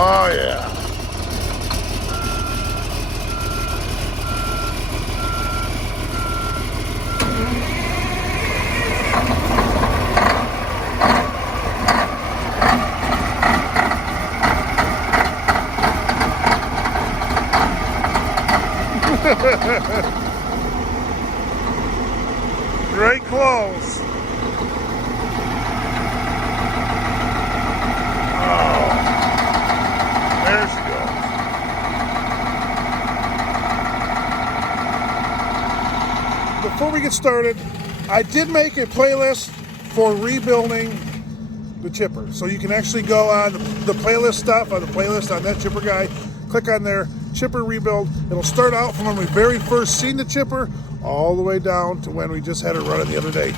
Oh yeah. Great close. Oh, there she goes. Before we get started, I did make a playlist for rebuilding the chipper. So you can actually go on the playlist stuff, on the playlist on that chipper guy, click on there, chipper rebuild. It'll start out from when we very first seen the chipper all the way down to when we just had it running the other day.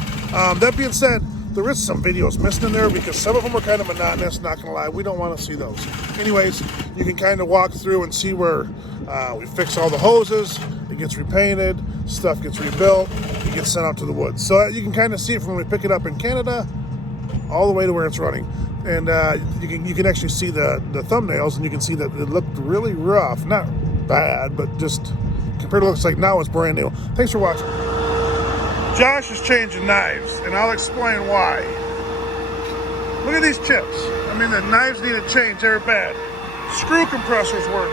That being said, there is some videos missing in there because some of them are kind of monotonous, not gonna lie. We don't want to see those. Anyways, you can kind of walk through and see where we fix all the hoses, it gets repainted, stuff gets rebuilt, it gets sent out to the woods. So you can kind of see it from when we pick it up in Canada all the way to where it's running. And you can actually see the thumbnails, and you can see that it looked really rough. Not bad, but just compared to what it looks like now, it's brand new. Thanks for watching. Josh is changing knives, and I'll explain why. Look at these chips. I mean, the knives need a change. They're bad. Screw compressors work.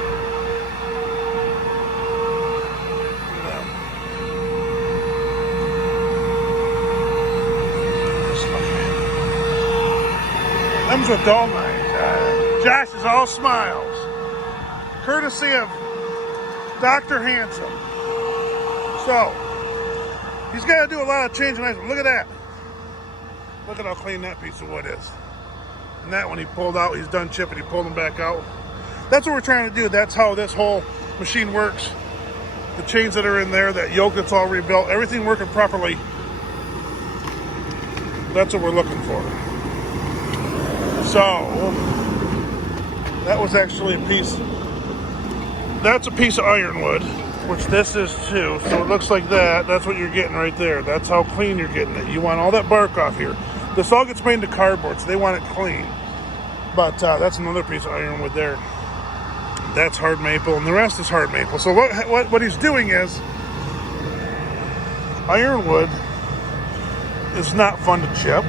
Them's with dull knives. Josh is all smiles. Courtesy of Dr. Handsome. So, he's got to do a lot of changing knives. Look at that. Look at how clean that piece of wood is. And that one he pulled out, he's done chipping, he pulled them back out. That's what we're trying to do. That's how this whole machine works. The chains that are in there, that yoke that's all rebuilt, everything working properly. That's what we're looking for. So, that was actually a piece, that's a piece of ironwood, which this is too. So it looks like that. That's what you're getting right there. That's how clean you're getting it. You want all that bark off here. This all gets made into cardboard, so they want it clean. But that's another piece of ironwood there. That's hard maple, and the rest is hard maple. So what he's doing is, ironwood is not fun to chip.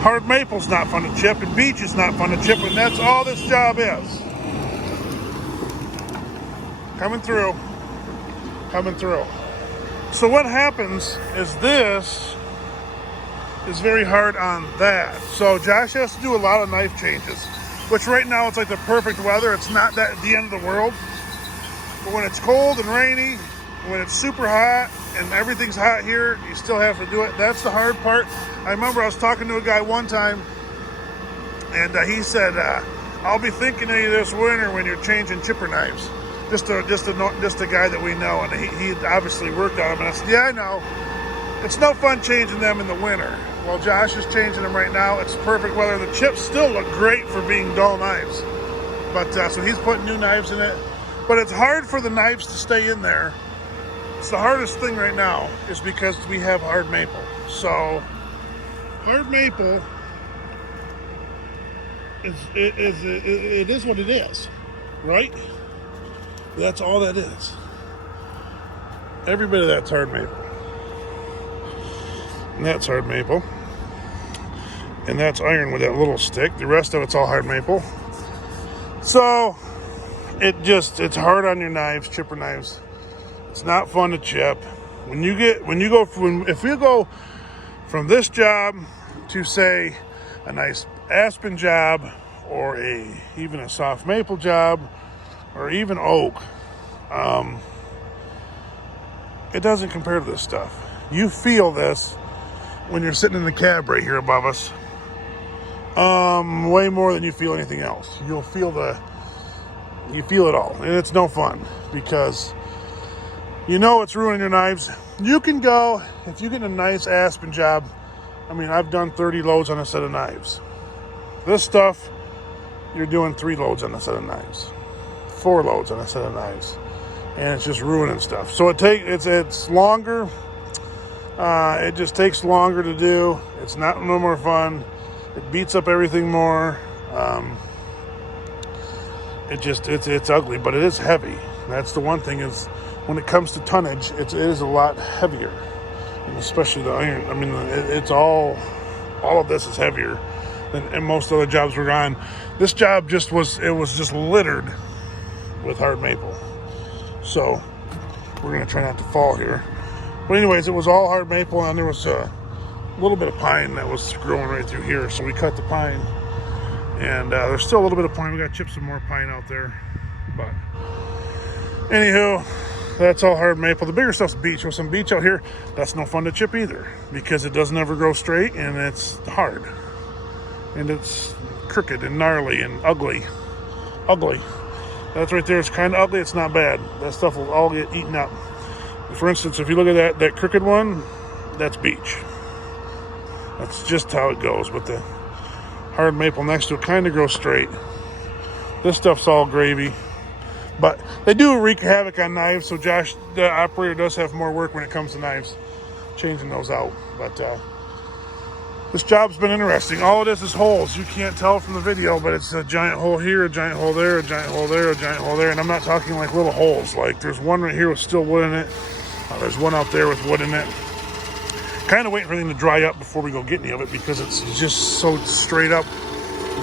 Hard maple's not fun to chip, and beech is not fun to chip, and that's all this job is. Coming through. So what happens is this is very hard on that. So Josh has to do a lot of knife changes, which right now it's like the perfect weather. It's not that the end of the world. But when it's cold and rainy, when it's super hot and everything's hot here, you still have to do it. That's the hard part. I remember I was talking to a guy one time, and he said, I'll be thinking of you this winter when you're changing chipper knives. Just a guy that we know, and he obviously worked on them. And I said, yeah, I know. It's no fun changing them in the winter. Well, Josh is changing them right now. It's perfect weather. The chips still look great for being dull knives. But so he's putting new knives in it. But it's hard for the knives to stay in there. It's the hardest thing right now is because we have hard maple. So hard maple it is what it is, right? That's all that is. Every bit of that's hard maple. And that's hard maple. And that's iron with that little stick. The rest of it's all hard maple. So it's hard on your knives, chipper knives. It's not fun to chip. If you go from this job to say a nice aspen job, or even a soft maple job, or even oak, it doesn't compare to this stuff. You feel this when you're sitting in the cab right here above us, way more than you feel anything else. You feel it all, and it's no fun because it's ruining your knives. You can go, if you get a nice aspen job, I mean, I've done 30 loads on a set of knives. This stuff, you're doing 3 loads on a set of knives, 4 loads on a set of knives, and it's just ruining stuff. So it's longer. It just takes longer to do. It's no more fun. It beats up everything more. it's ugly, but it is heavy. That's the one thing is when it comes to tonnage, it is a lot heavier, and especially the iron. I mean, it's all of this is heavier than most other jobs we're on. This job was just littered with hard maple. So we're gonna try not to fall here. But anyways, it was all hard maple, and there was a little bit of pine that was growing right through here. So we cut the pine, and there's still a little bit of pine. We got to chip some more pine out there. But anywho, that's all hard maple. The bigger stuff's beech. With some beech out here, that's no fun to chip either because it doesn't ever grow straight, and it's hard, and it's crooked and gnarly and ugly. That's right there. It's kind of ugly. It's not bad. That stuff will all get eaten up. For instance, if you look at that crooked one, that's beech. That's just how it goes. But the hard maple next to it kind of grows straight. This stuff's all gravy. But they do wreak havoc on knives, so Josh, the operator, does have more work when it comes to knives, changing those out. But this job's been interesting. All it is holes. You can't tell from the video, but it's a giant hole here, a giant hole there, a giant hole there, a giant hole there. And I'm not talking like little holes. Like there's one right here with still wood in it. There's one out there with wood in it. Kind of waiting for everything to dry up before we go get any of it because it's just so straight up.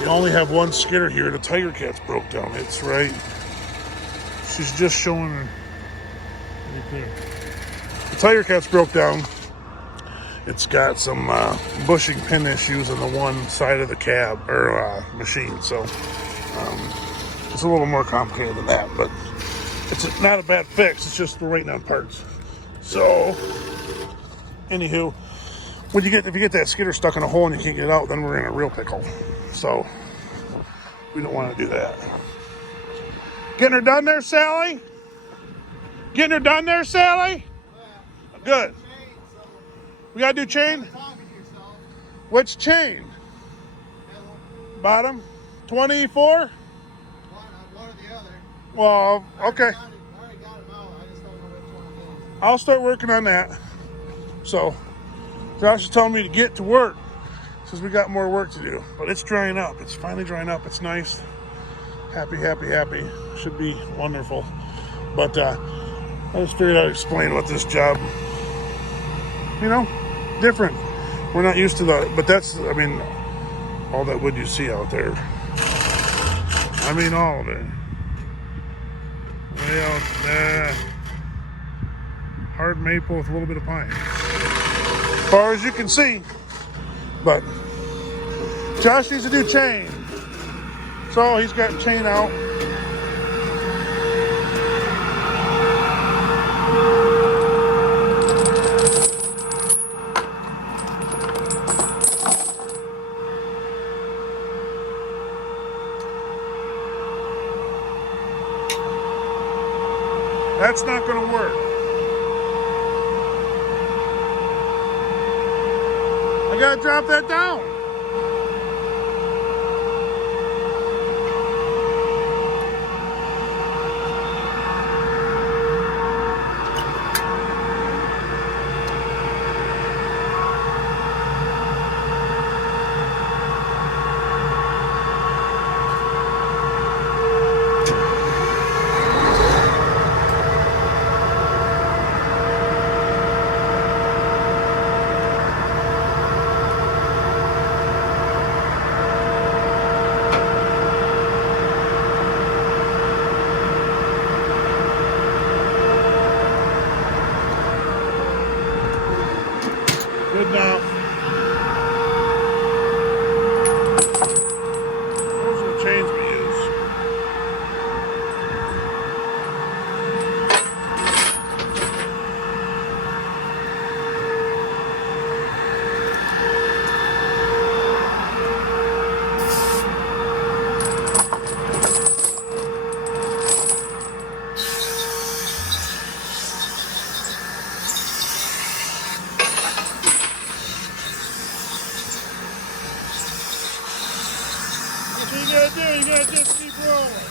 You only have one skidder here. The Tiger Cat's broke down. It's right. She's just showing right there. The Tiger Cat's broke down. It's got some bushing pin issues on the one side of the cab or machine, so it's a little more complicated than that, but it's not a bad fix. It's just we're waiting on parts. So, anywho, if you get that skidder stuck in a hole and you can't get it out, then we're in a real pickle. So we don't want to do that. Getting her done there, Sally? Getting her done there, Sally? Good. We gotta do chain? Which chain? Bottom? 24? One or the other. Well, okay. I already got them out. I just don't know which one it is. I'll start working on that. So, Josh is telling me to get to work since we got more work to do. But it's drying up. It's finally drying up. It's nice. Happy. Should be wonderful. But I just figured I'd explain what this job, different. We're not used to that, but all that wood you see out there. All of it. Way out there. Hard maple with a little bit of pine. As far as you can see. But Josh needs to do chain. So he's got chain out. That's not going to work. I got to drop that down. Good now. Those are the chains we use. What you gotta do, you gotta just keep rolling.